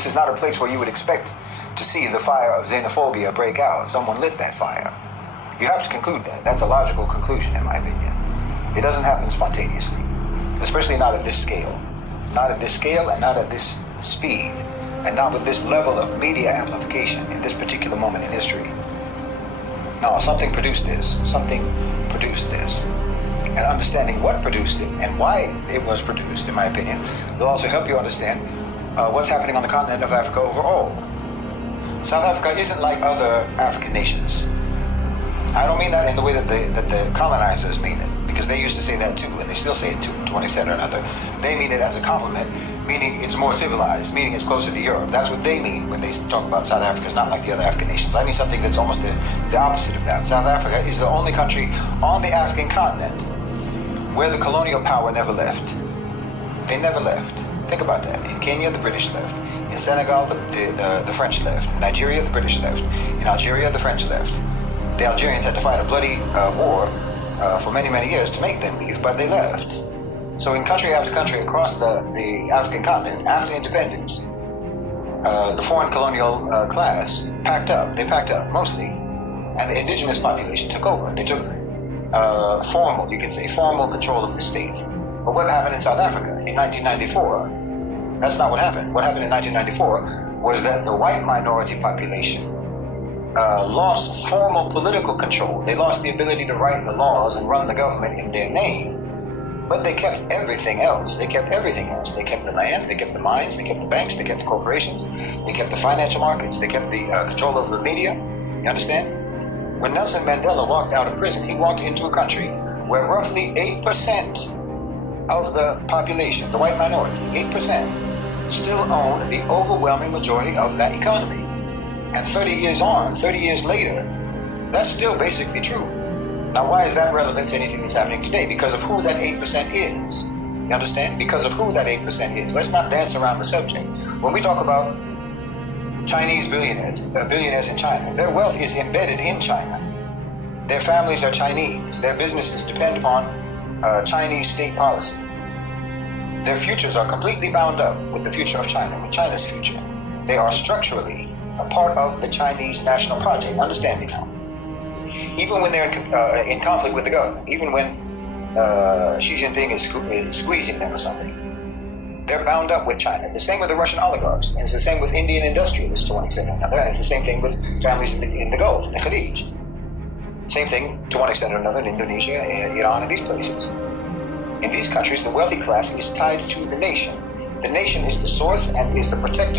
This is not a place where you would expect to see the fire of xenophobia break out. Someone lit that fire. You have to conclude that. That's a logical conclusion, in my opinion. It doesn't happen spontaneously, especially not at this scale. Not at this scale and not at this speed, and not with this level of media amplification in this particular moment in history. No, something produced this. Something produced this. And understanding what produced it and why it was produced, in my opinion, will also help you understand what's happening on the continent of Africa overall. South Africa isn't like other African nations. I don't mean that in the way that the colonizers mean it, because they used to say that too, and they still say it to one extent or another. They mean it as a compliment, meaning it's more civilized, meaning it's closer to Europe. That's what they mean when they talk about South Africa. It's not like the other African nations. I mean something that's almost the opposite of that. South Africa is the only country on the African continent where the colonial power never left. They never left. Think about that. In Kenya, the British left. In Senegal, the French left. In Nigeria, the British left. In Algeria, the French left. The Algerians had to fight a bloody war for many, many years to make them leave, but they left. So in country after country across the African continent, after independence, the foreign colonial class packed up. They packed up, mostly. And the indigenous population took over. They took formal, you could say, formal control of the state. But what happened in South Africa in 1994? That's not what happened. What happened in 1994 was that the white minority population lost formal political control. They lost the ability to write the laws and run the government in their name. But they kept everything else. They kept everything else. They kept the land, they kept the mines, they kept the banks, they kept the corporations, they kept the financial markets, they kept the control of the media. You understand? When Nelson Mandela walked out of prison, he walked into a country where roughly 8% of the population, the white minority, 8%, still owned the overwhelming majority of that economy. And 30 years on, 30 years later, that's still basically true. Now, why is that relevant to anything that's happening today? Because of who that 8% is. You understand? Because of who that 8% is. Let's not dance around the subject. When we talk about Chinese billionaires in China, their wealth is embedded in China. Their families are Chinese. Their businesses depend upon Chinese state policy. Their futures are completely bound up with the future of China, with China's future. They are structurally a part of the Chinese national project. Understand me now. Even when they're in conflict with the government, even when Xi Jinping is squeezing them or something, they're bound up with China. The same with the Russian oligarchs, and it's the same with Indian industrialists to one extent or another, and it's the same thing with families in the Gulf, in the Khalij. Same thing to one extent or another in Indonesia, Iran, and these places. In these countries, the wealthy class is tied to the nation. The nation is the source and is the protector